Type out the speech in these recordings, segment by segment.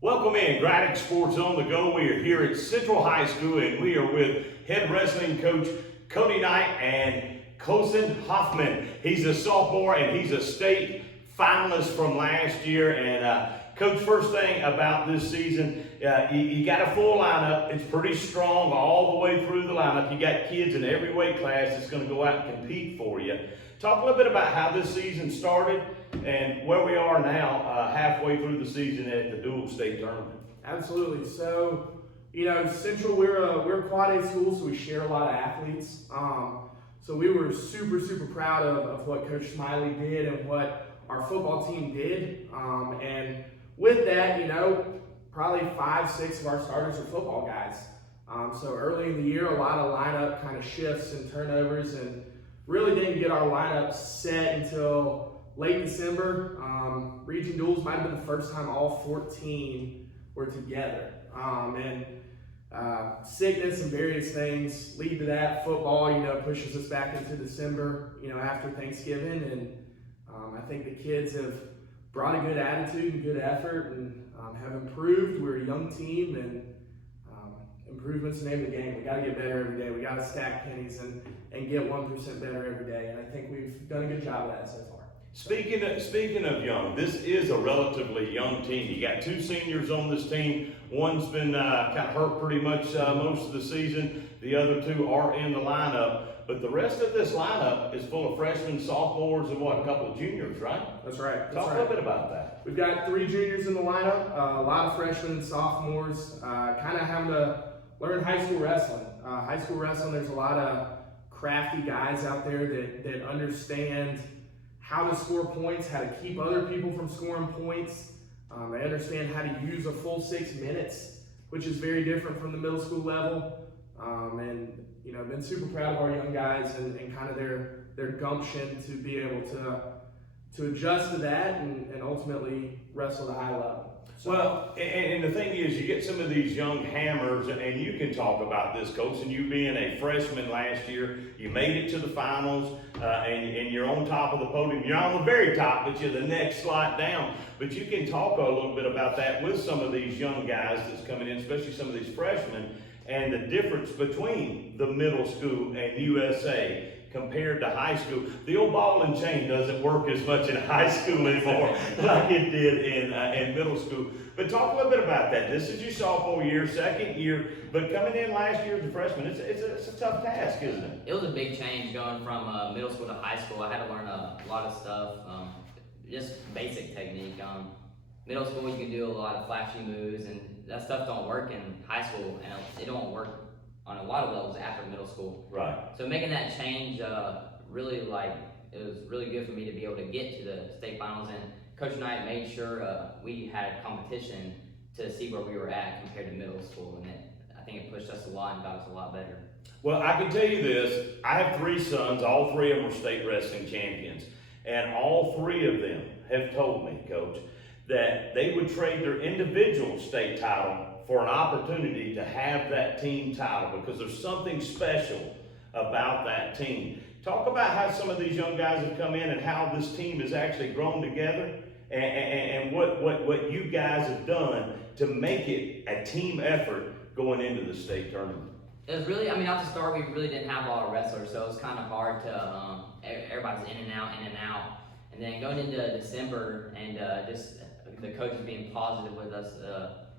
Welcome in, Gradick Sports on the go. We are here at Central High School and we are with head wrestling coach Cody Knight and Colson Hoffman. He's a sophomore and he's a state finalist from last year. And coach, first thing about this season, you got a full lineup. It's pretty strong all the way through the lineup. You got kids in every weight class that's going to go out and compete for you. Talk a little bit about how this season started and where we are now, halfway through the season at the dual state tournament. Absolutely. So, Central, we're a quad A school, so we share a lot of athletes. So we were super proud of what Coach Smiley did and what our football team did. And with that, probably 5-6 of our starters are football guys. So early in the year, a lot of lineup kind of shifts and turnovers, and really didn't get our lineup set until late December. Region duels might have been the first time all 14 were together. Sickness and various things lead to that. Football, pushes us back into December, after Thanksgiving. And I think the kids have brought a good attitude and good effort and have improved. We're a young team, and improvement's the name of the game. We got to get better every day. We got to stack pennies and get 1% better every day. And I think we've done a good job of that so far. Speaking of young, this is a relatively young team. You got two seniors on this team. One's been kind of hurt pretty much most of the season. The other two are in the lineup. But the rest of this lineup is full of freshmen, sophomores, and a couple of juniors, right? That's right. Talk a little bit about that. We've got 3 juniors in the lineup, a lot of freshmen and sophomores, kind of having to learn high school wrestling. High school wrestling, there's a lot of crafty guys out there that understand how to score points, how to keep other people from scoring points. They understand how to use a full 6 minutes, which is very different from the middle school level. I've been super proud of our young guys and kind of their gumption to be able to adjust to that and ultimately wrestle at a high level. Well, and the thing is, you get some of these young hammers, and you can talk about this, Coach, and you being a freshman last year, you made it to the finals, and you're on top of the podium. You're on the very top, but you're the next slot down. But you can talk a little bit about that with some of these young guys that's coming in, especially some of these freshmen, and the difference between the middle school and USA compared to high school. The old ball and chain doesn't work as much in high school anymore like it did in middle school. But talk a little bit about that. This is your sophomore year, second year, but coming in last year as a freshman, it's a tough task, isn't it? It was a big change going from middle school to high school. I had to learn a lot of stuff, just basic technique. Middle school, you can do a lot of flashy moves, and that stuff don't work in high school, and it don't work on a lot of levels after middle school. Right. So making that change, it was really good for me to be able to get to the state finals, and Coach Knight made sure we had competition to see where we were at compared to middle school, and I think it pushed us a lot and got us a lot better. Well, I can tell you this, I have 3 sons, all 3 of them are state wrestling champions, and all 3 of them have told me, Coach, that they would trade their individual state title for an opportunity to have that team title because there's something special about that team. Talk about how some of these young guys have come in and how this team has actually grown together and what you guys have done to make it a team effort going into the state tournament. It was really, out the start, we really didn't have a lot of wrestlers, so it was kind of hard to, everybody's in and out. And then going into December and just the coaches being positive with us,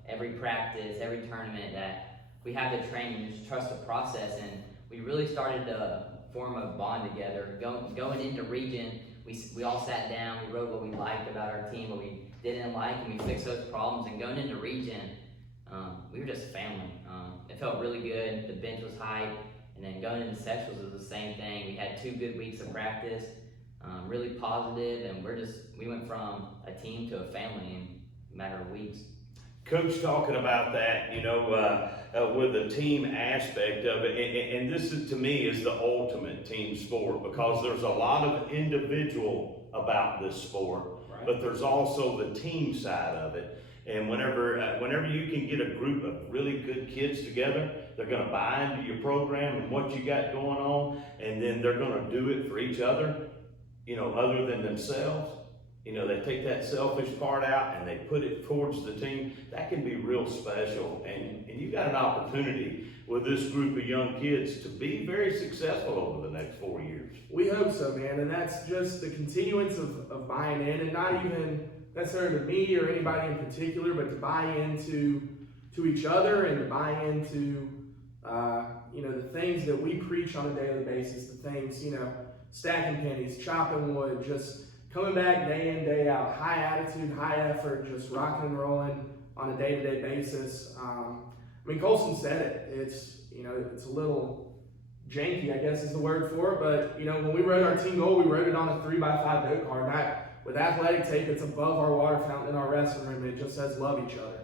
every practice, every tournament, that we have to train and just trust the process. And we really started to form a bond together. Going into region, we all sat down, we wrote what we liked about our team, what we didn't like, and we fixed those problems. And going into region, we were just family. It felt really good. The bench was hype. And then going into sectionals, it was the same thing. We had 2 good weeks of practice, really positive, and we went from a team to a family in a matter of weeks. Coach, talking about that, with the team aspect of it, and this is, to me, is the ultimate team sport because there's a lot of individual about this sport, right, but there's also the team side of it. And whenever you can get a group of really good kids together, they're going to buy into your program and what you got going on, and then they're going to do it for each other, other than themselves. you know, they take that selfish part out and they put it towards the team, that can be real special. And you've got an opportunity with this group of young kids to be very successful over the next 4 years. We hope so, man, and that's just the continuance of buying in, and not even necessarily to me or anybody in particular, but to buy into each other and to buy into you know, the things that we preach on a daily basis, the things, you know, stacking pennies, chopping wood, just coming back day in, day out, high attitude, high effort, just rocking and rolling on a day-to-day basis. I mean, Colson said it. It's, you know, it's a little janky, I guess is the word for it, but, you know, when we wrote our team goal, we wrote it on a 3x5 note card. With athletic tape, it's above our water fountain in our wrestling room. It just says love each other.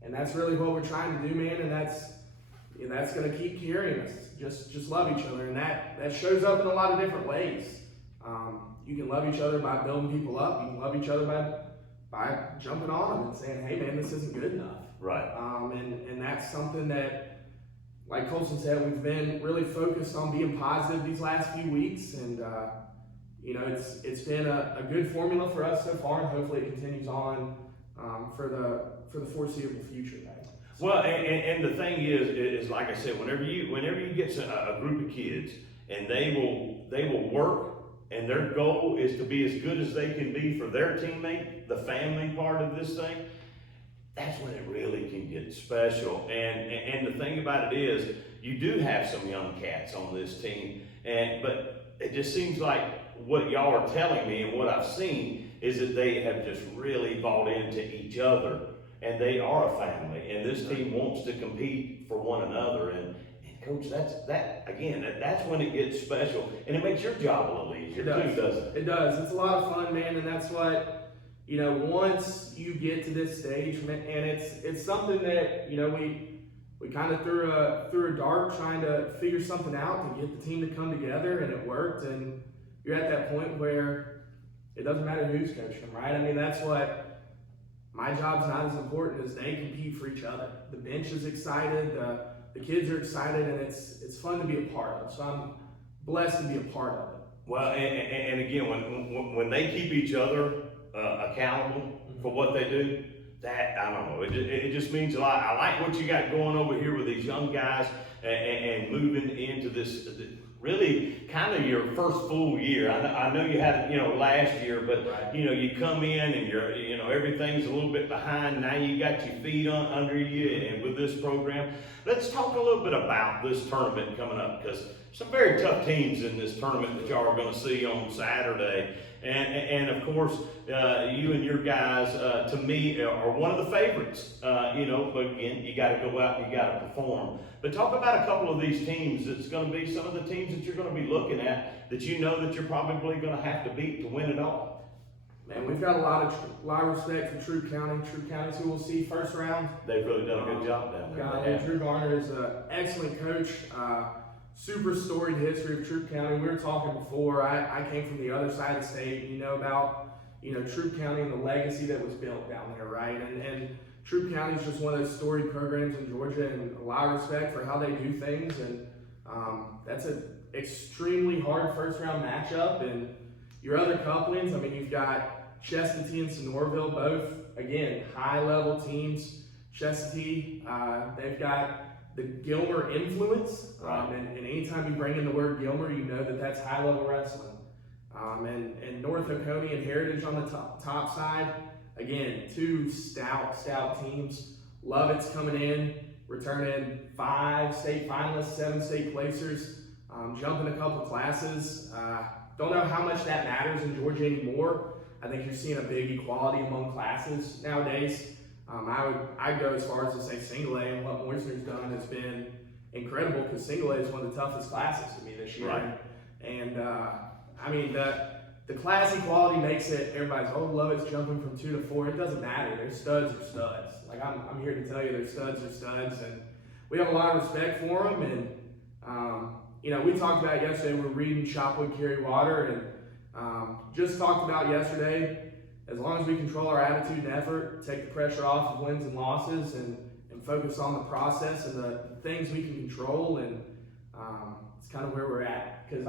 And that's really what we're trying to do, man, and that's going to keep carrying us. Just love each other, and that shows up in a lot of different ways. You can love each other by building people up. You can love each other by jumping on them and saying, hey, man, this isn't good enough. Right. And that's something that, like Colson said, we've been really focused on being positive these last few weeks, and you know, it's been a good formula for us so far, and hopefully it continues on for the foreseeable future. Well, and the thing is like I said, whenever you get a group of kids and they will work, and their goal is to be as good as they can be for their teammate, the family part of this thing, that's when it really can get special. And the thing about it is, you do have some young cats on this team, but it just seems like what y'all are telling me and what I've seen is that they have just really bought into each other, and they are a family, and this team wants to compete for one another. And Coach, that's when it gets special, and it makes your job a little easier too, doesn't it? It does. It's a lot of fun, man, and that's what, you know, once you get to this stage, and it's something that, you know, we kind of threw a dart trying to figure something out to get the team to come together, and it worked. And you're at that point where it doesn't matter who's coaching them, right? I mean, that's what my job's not as important as they compete for each other. The bench is excited, the kids are excited, and it's fun to be a part of. So I'm blessed to be a part of it. Well, and again, when they keep each other accountable for what they do, that, I don't know, it just means a lot. I like what you got going over here with these young guys and moving into this, really kind of your first full year. I know you had, you know, last year, but Right. you know, you come in and you're, you know, everything's a little bit behind. Now you got your feet under you, and with this program, let's talk a little bit about this tournament coming up, because some very tough teams in this tournament that y'all are going to see on Saturday. And of course, you and your guys, to me, are one of the favorites. You know, but again, you got to go out and you got to perform. But talk about a couple of these teams. It's going to be some of the teams that you're going to be looking at that you know that you're probably going to have to beat to win it all. Man, we've got a lot of respect for Troop County. Troop County's who we'll see first round. They've really done a good job down there. Drew Garner is an excellent coach. Super storied history of Troop County. We were talking before. I came from the other side of the state. You know about, you know, Troop County and the legacy that was built down there, right? And Troop County is just one of those storied programs in Georgia, and a lot of respect for how they do things. And that's an extremely hard first round matchup. And your other couplings, I mean, you've got Chestatee and Sonorville, both, again, high level teams. Chestatee, they've got the Gilmer influence, and anytime you bring in the word Gilmer, you know that that's high level wrestling. And North Oconee and Heritage on the top side, again, two stout teams. Lovett's coming in, returning 5 state finalists, 7 state placers, jumping a couple classes. Don't know how much that matters in Georgia anymore. I think you're seeing a big equality among classes nowadays. I'd go as far as to say single A, and what Moisner's done has been incredible, because single A is one of the toughest classes to me this year. Right. And I mean, the class equality makes it, everybody's, oh, Lovett's jumping from 2 to 4. It doesn't matter. Their studs are studs. Like, I'm here to tell you, their studs are studs, and we have a lot of respect for them. And you know, we talked about yesterday, we're reading Shopwood Carry Water, and just talked about yesterday, as long as we control our attitude and effort, take the pressure off of wins and losses, and focus on the process and the things we can control, and it's kind of where we're at. Because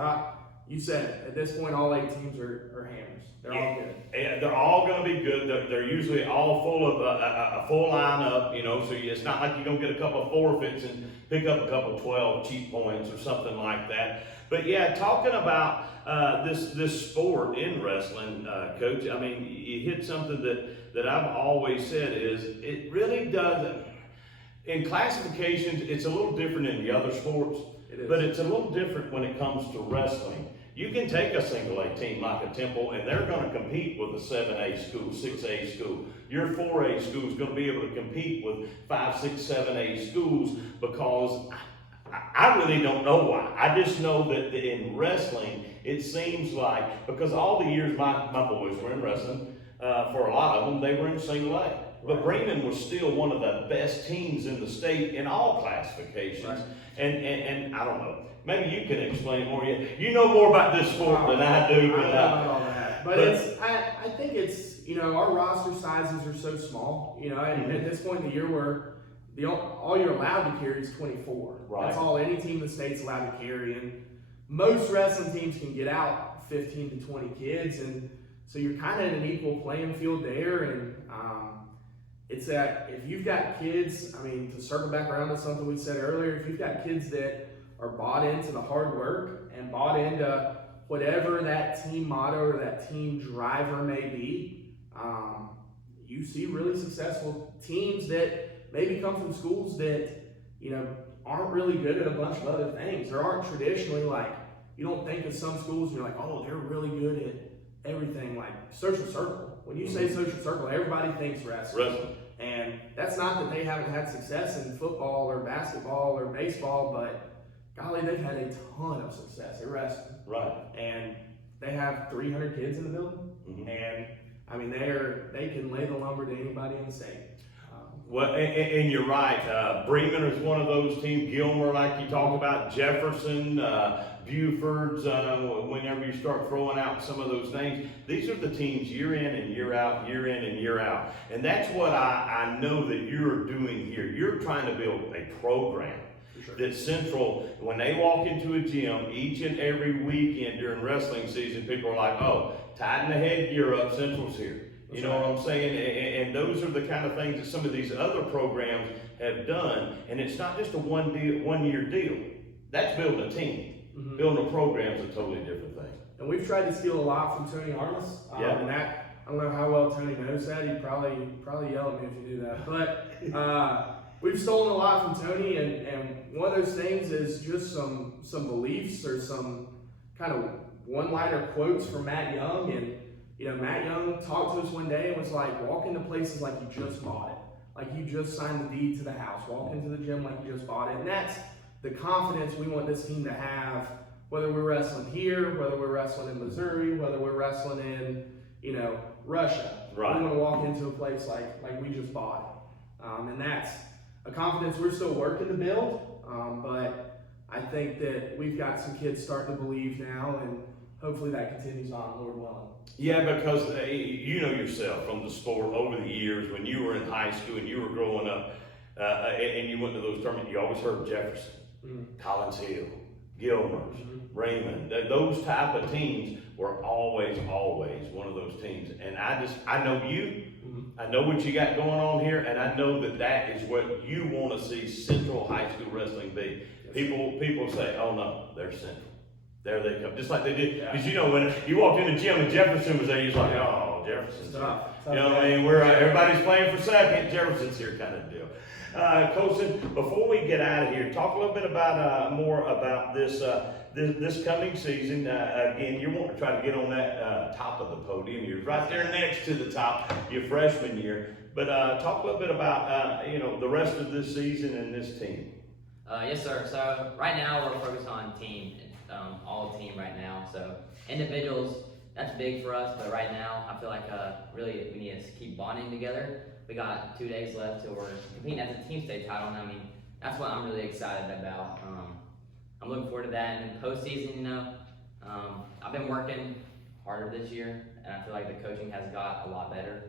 you said it. At this point, all 8 teams are hammers. They're all good. Yeah, they're all going to be good. They're usually all full of a full lineup, you know, so it's not like you're going to get a couple of forfeits and pick up a couple of 12 cheap points or something like that. But yeah, talking about this sport in wrestling, Coach, I mean, you hit something that I've always said is it really doesn't. In classifications, it's a little different in the other sports, but it's a little different when it comes to wrestling. You can take a single A team like a Temple, and they're going to compete with a 7A school, 6A school. Your 4A school is going to be able to compete with 5, 6, 7A schools because I really don't know why. I just know that in wrestling, it seems like, because all the years my boys were in wrestling, for a lot of them, they were in single A. But Bremen was still one of the best teams in the state in all classifications. Right. And I don't know. Maybe you can explain more. You know more about this sport than I do. I don't know about all that. But I think it's, you know, our roster sizes are so small. You know, and at this point in the year where all you're allowed to carry is 24. Right. That's all any team in the state's allowed to carry. And most wrestling teams can get out 15 to 20 kids. And so you're kind of in an equal playing field there. And it's that if you've got kids, I mean, to circle back around to something we said earlier, if you've got kids that are bought into the hard work and bought into whatever that team motto or that team driver may be, you see really successful teams that maybe come from schools that, you know, aren't really good at a bunch of other things or aren't traditionally like, you don't think of some schools and you're like, oh, they're really good at everything, like social circle. When you say social circle, everybody thinks wrestling. And that's not that they haven't had success in football or basketball or baseball, but golly, they've had a ton of success at wrestling. Right. And they have 300 kids in the building. And I mean, they can lay the lumber to anybody in the state. Well, and you're right. Bremen is one of those teams. Gilmer, like you talked about, Jefferson, Buford's. Whenever you start throwing out some of those names, these are the teams year in and year out, year in and year out. And that's what I know that you're doing here. You're trying to build a program. Sure. That Central, when they walk into a gym each and every weekend during wrestling season, people are like, oh, tighten the headgear up, Central's here. You know what I'm saying? And those are the kind of things that some of these other programs have done. And it's not just a one-year deal. That's building a team. Building a program is a totally different thing. And we've tried to steal a lot from Tony Armas. And that, I don't know how well Tony knows that. He'd probably yell at me if you do that. But we've stolen a lot from Tony, and one of those things is just some beliefs or some kind of one-liner quotes from Matt Young. And you know, Matt Young talked to us one day and was like, walk into places like you just bought it. Like you just signed the deed to the house. Walk into the gym like you just bought it. And that's the confidence we want this team to have, whether we're wrestling here, whether we're wrestling in Missouri, whether we're wrestling in, you know, Russia. Right. We want to walk into a place like we just bought it. And that's a confidence we're still working to build. But I think that we've got some kids starting to believe now, and hopefully that continues on, Lord willing. Yeah, because you know yourself from the sport over the years, when you were in high school and you were growing up, and you went to those tournaments, you always heard Jefferson, Collins Hill, Gilmer, Raymond. Those type of teams were always one of those teams. And I know you, I know what you got going on here, and I know that is what you want to see Central High School Wrestling be. People say, oh no, they're Central. There they come, just like they did. Because you know, when you walked in the gym and Jefferson was there, you're like, oh, Jefferson's here. You know what I mean? Everybody's playing for second. Jefferson's here, kind of deal. Colson, before we get out of here, talk a little bit about more about this this coming season. Again, you want to try to get on that top of the podium. You're right there next to the top your freshman year. But talk a little bit about the rest of this season and this team. Yes, sir. So right now we're focused on team. All team right now. So individuals, that's big for us, but right now I feel like really we need to keep bonding together. We got 2 days left till we're competing at the team state title, and I mean, that's what I'm really excited about. I'm looking forward to that. And in postseason, I've been working harder this year, and I feel like the coaching has got a lot better.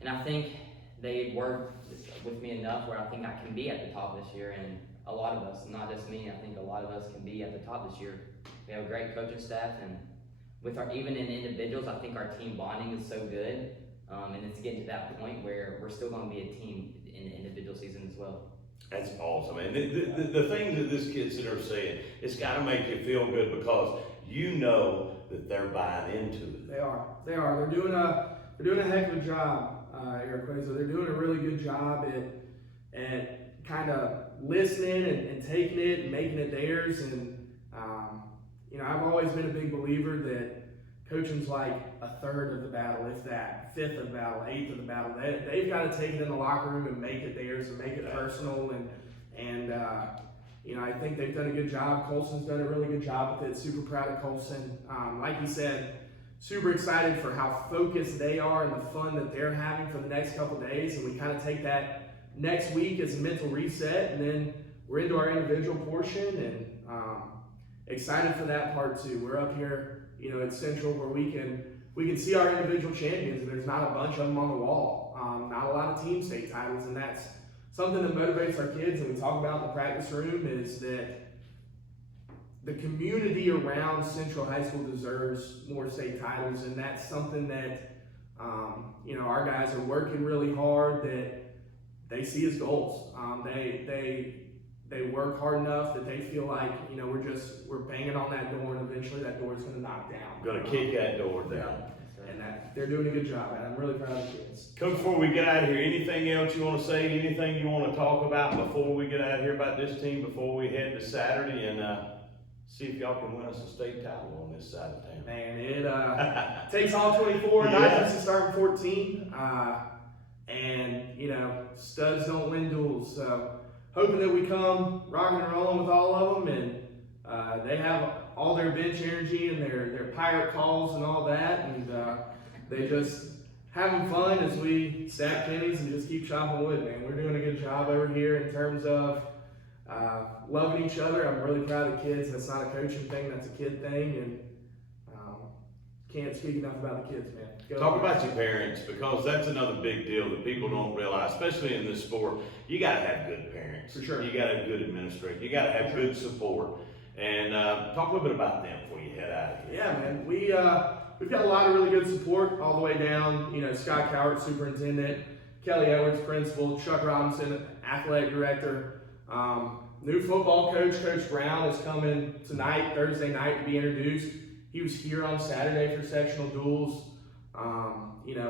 And I think they worked with me enough where I think I can be at the top this year, and a lot of us, not just me, I think a lot of us can be at the top this year. We have a great coaching staff, and with our even in individuals, I think our team bonding is so good, and it's getting to that point where we're still going to be a team in the individual season as well. That's awesome, and the things that this kid's there saying, it's got to make you feel good because you know that they're buying into it. They are. They're doing a heck of a job, Eric Quazo. They're doing a really good job at kind of listening and taking it and making it theirs. And I've always been a big believer that coaching's like a third of the battle, if that, fifth of the battle, eighth of the battle. They've got to take it in the locker room and make it theirs and make it personal. And I think they've done a good job. Colson's done a really good job with it. Super proud of Colson. Like he said, super excited for how focused they are and the fun that they're having for the next couple days. And we kind of take that next week as a mental reset, and then we're into our individual portion, and excited for that part too. We're up here, at Central where we can see our individual champions, and there's not a bunch of them on the wall. Not a lot of team state titles, and that's something that motivates our kids, and we talk about in the practice room, is that the community around Central High School deserves more state titles, and that's something that our guys are working really hard, that they see as goals. They work hard enough that they feel like we're banging on that door, and eventually that door is going to knock down. Going to kick that door down. And they're doing a good job, and I'm really proud of the kids. Coach, before we get out of here, anything else you want to say? Anything you want to talk about before we get out of here about this team, before we head to Saturday and see if y'all can win us a state title on this side of town? Man, it takes all 24. Yeah. Not just to start in 14. And studs don't win duels. So hoping that we come rocking and rolling with all of them, and they have all their bench energy and their pirate calls and all that, and they just having fun as we stack pennies and just keep chopping wood, man. We're doing a good job over here in terms of loving each other. I'm really proud of the kids. That's not a coaching thing, that's a kid thing, and can't speak enough about the kids, man. Talk about your parents, because that's another big deal that people don't realize, especially in this sport. You got to have good parents. For sure. You got to have good administrators. You got to have good support. And talk a little bit about them before you head out of here. Yeah, man. We've got a lot of really good support all the way down. Scott Cowart, superintendent, Kelly Edwards, principal, Chuck Robinson, athletic director. New football coach, Coach Brown, is coming tonight, Thursday night, to be introduced. He was here on Saturday for sectional duels.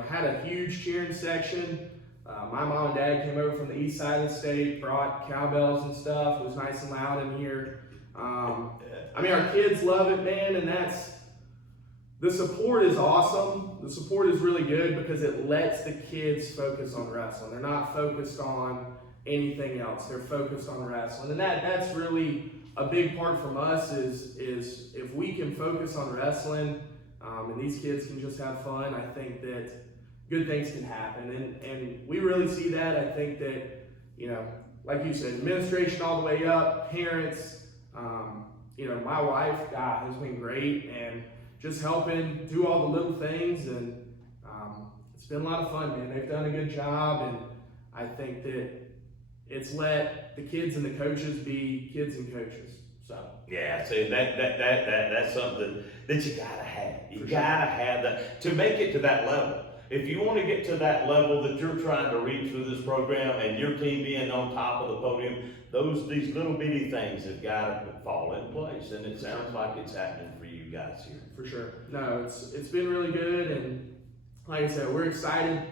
Had a huge cheering section. My mom and dad came over from the east side of the state, brought cowbells and stuff. It was nice and loud in here. Our kids love it, man, and the support is awesome. The support is really good because it lets the kids focus on wrestling. They're not focused on anything else. They're focused on wrestling, and that's really a big part from us is if we can focus on wrestling, and these kids can just have fun, I think that good things can happen, and we really see that. I think that, like you said, administration all the way up, parents, my wife, God, has been great, and just helping do all the little things, and it's been a lot of fun, man. They've done a good job, and I think that it's let the kids and the coaches be kids and coaches. So yeah, see that's something that you gotta have. You gotta have that to make it to that level. If you want to get to that level that you're trying to reach with this program and your team being on top of the podium, these little bitty things have got to fall in place, and it sounds like it's happening for you guys here. For sure. No, it's been really good, and like I said, we're excited.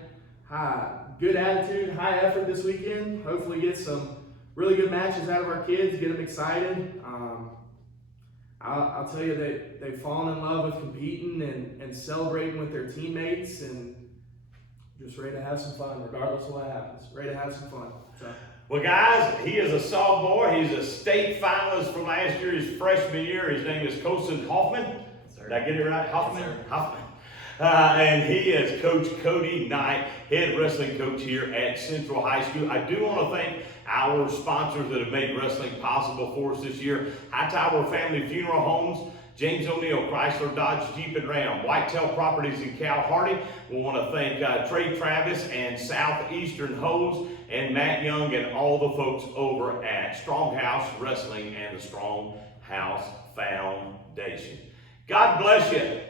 Good attitude, high effort this weekend. Hopefully get some really good matches out of our kids, get them excited. I'll tell you that they've fallen in love with competing and celebrating with their teammates, and just ready to have some fun regardless of what happens. Ready to have some fun. So. Well, guys, he is a sophomore. He's a state finalist from last year, his freshman year. His name is Colson Hoffman. Yes, sir. Did I get it right? Hoffman? Yes, sir. Hoffman. And he is Coach Cody Knight, head wrestling coach here at Central High School. I do want to thank our sponsors that have made wrestling possible for us this year. Hightower Family Funeral Homes, James O'Neill, Chrysler, Dodge, Jeep, and Ram, Whitetail Properties in Cal Hardy. We want to thank Trey Travis and Southeastern Hose, and Matt Young, and all the folks over at Strong House Wrestling and the Strong House foundation. God bless you.